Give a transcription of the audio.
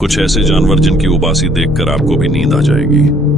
कुछ ऐसे जानवर जिनकी उबासी देखकर आपको भी नींद आ जाएगी।